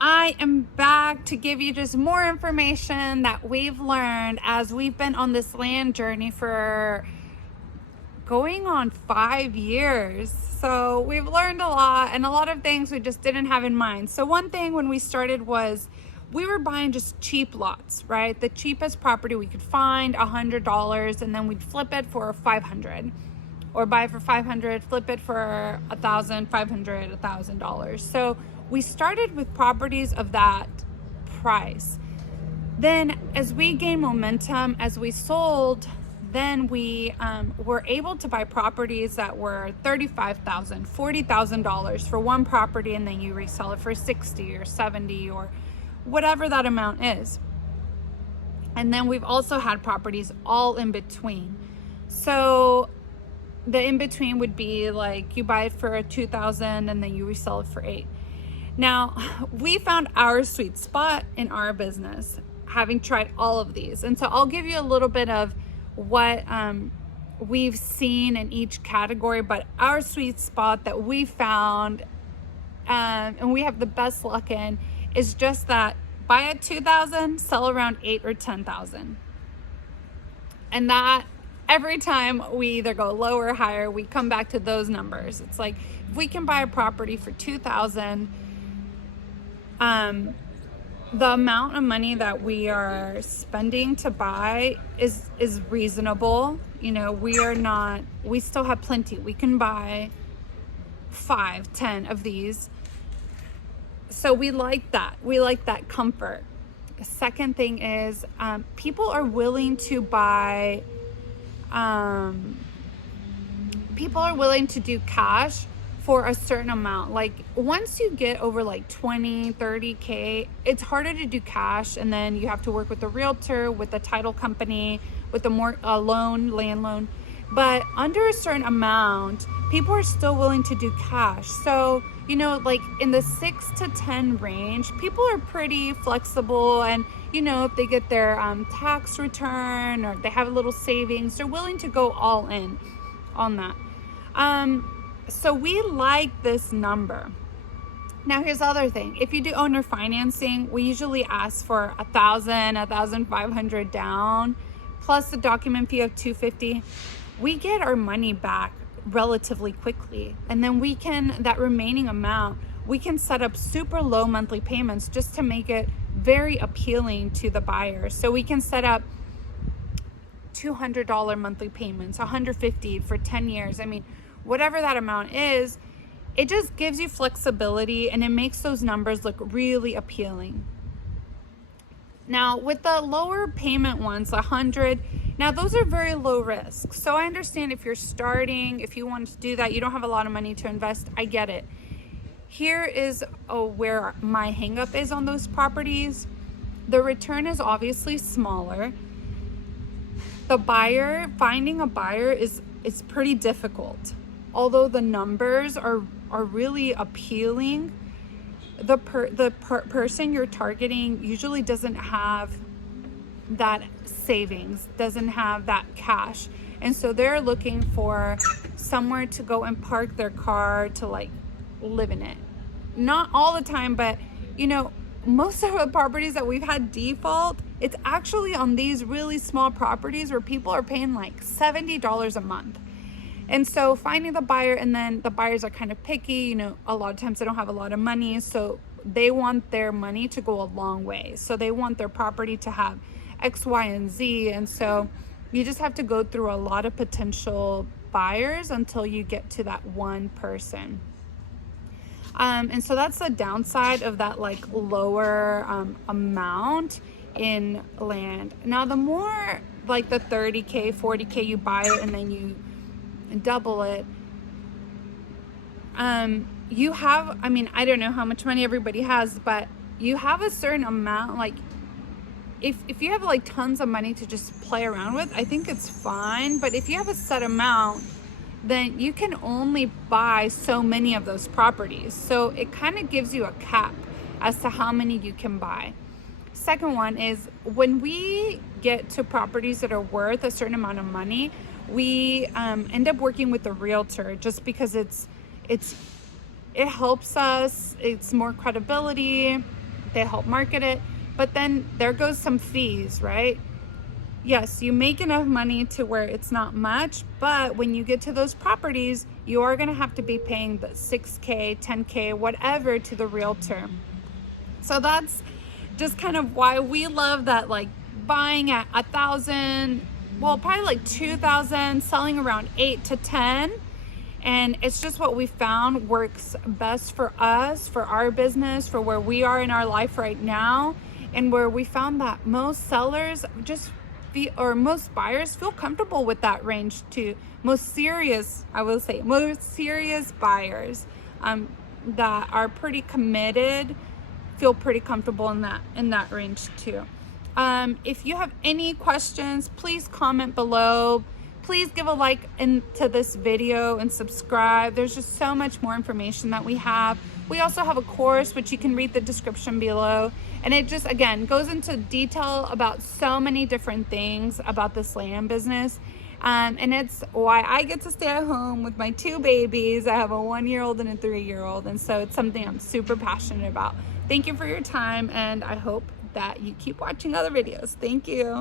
I am back to give you just more information that we've learned as we've been on this land journey for going on 5 years. So we've learned a lot, and a lot of things we just didn't have in mind. So one thing when we started was we were buying just cheap lots, right? The cheapest property we could find, $100, and then we'd flip it for 500, or buy it for 500, flip it for 1,000, 500, $1,000. So we started with properties of that price. Then as we gained momentum, as we sold, then we were able to buy properties that were $35,000, $40,000 for one property, and then you resell it for 60 or 70 or whatever that amount is. And then we've also had properties all in between. So the in between would be like you buy it for 2,000 and then you resell it for 8. Now, we found our sweet spot in our business, having tried all of these. And so I'll give you a little bit of what we've seen in each category, but our sweet spot that we found and we have the best luck in is just that buy at 2,000, sell around 8 or 10,000. And that every time we either go lower or higher, we come back to those numbers. It's like if we can buy a property for 2,000, the amount of money that we are spending to buy is reasonable. You know, we still have plenty. We can buy 5, 10 of these. So we like that. We like that comfort. The second thing is people are willing to buy, people are willing to do cash for a certain amount. Like once you get over like 20, 30K, it's harder to do cash. And then you have to work with the realtor, with the title company, with the land loan. But under a certain amount, people are still willing to do cash. So, you know, like in the 6 to 10 range, people are pretty flexible. And, you know, if they get their tax return or they have a little savings, they're willing to go all in on that. So we like this number. Now here's the other thing. If you do owner financing, we usually ask for 1,000, 1,500 down, plus the document fee of $250. We get our money back relatively quickly. And then we can, that remaining amount, we can set up super low monthly payments just to make it very appealing to the buyer. So we can set up $200 monthly payments, $150 for 10 years. I mean, whatever that amount is, it just gives you flexibility and it makes those numbers look really appealing. Now with the lower payment ones, 100, now those are very low risk. So I understand if you're starting, if you want to do that, you don't have a lot of money to invest, I get it. Here is where my hang up is on those properties. The return is obviously smaller. The buyer, finding a buyer is pretty difficult. Although the numbers are really appealing, the person you're targeting usually doesn't have that savings, doesn't have that cash. And so they're looking for somewhere to go and park their car to like live in it. Not all the time, but you know, most of the properties that we've had default, it's actually on these really small properties where people are paying like $70 a month. And so finding the buyer, and then the buyers are kind of picky, you know, a lot of times they don't have a lot of money, so they want their money to go a long way. So they want their property to have X, Y, and Z. And so you just have to go through a lot of potential buyers until you get to that one person. And so that's the downside of that like lower amount in land. Now the more like the 30K, 40K you buy it and then you double it, you have, I mean, I don't know how much money everybody has, but you have a certain amount. Like if you have like tons of money to just play around with, I think it's fine. But if you have a set amount, then you can only buy so many of those properties. So it kind of gives you a cap as to how many you can buy. Second one is when we get to properties that are worth a certain amount of money, we end up working with the realtor just because it helps us. It's more credibility. they help market it, but then there goes some fees, right? Yes, you make enough money to where it's not much, but when you get to those properties, you are going to have to be paying the 6K, 10K, whatever to the realtor. So that's just kind of why we love that, like buying at 1,000, well, probably like 2,000, selling around 8 to 10. And it's just what we found works best for us, for our business, for where we are in our life right now, and where we found that most sellers just or most buyers feel comfortable with that range too. Most serious, I will say, most serious buyers that are pretty committed feel pretty comfortable in that range too. If you have any questions, please comment below. Please give a like into this video and subscribe. There's just so much more information that we have. We also have a course, which you can read the description below. And it just, again, goes into detail about so many different things about this land business. And it's why I get to stay at home with my 2 babies. I have a 1-year-old and a 3-year-old. And so it's something I'm super passionate about. Thank you for your time, and I hope that you keep watching other videos. Thank you.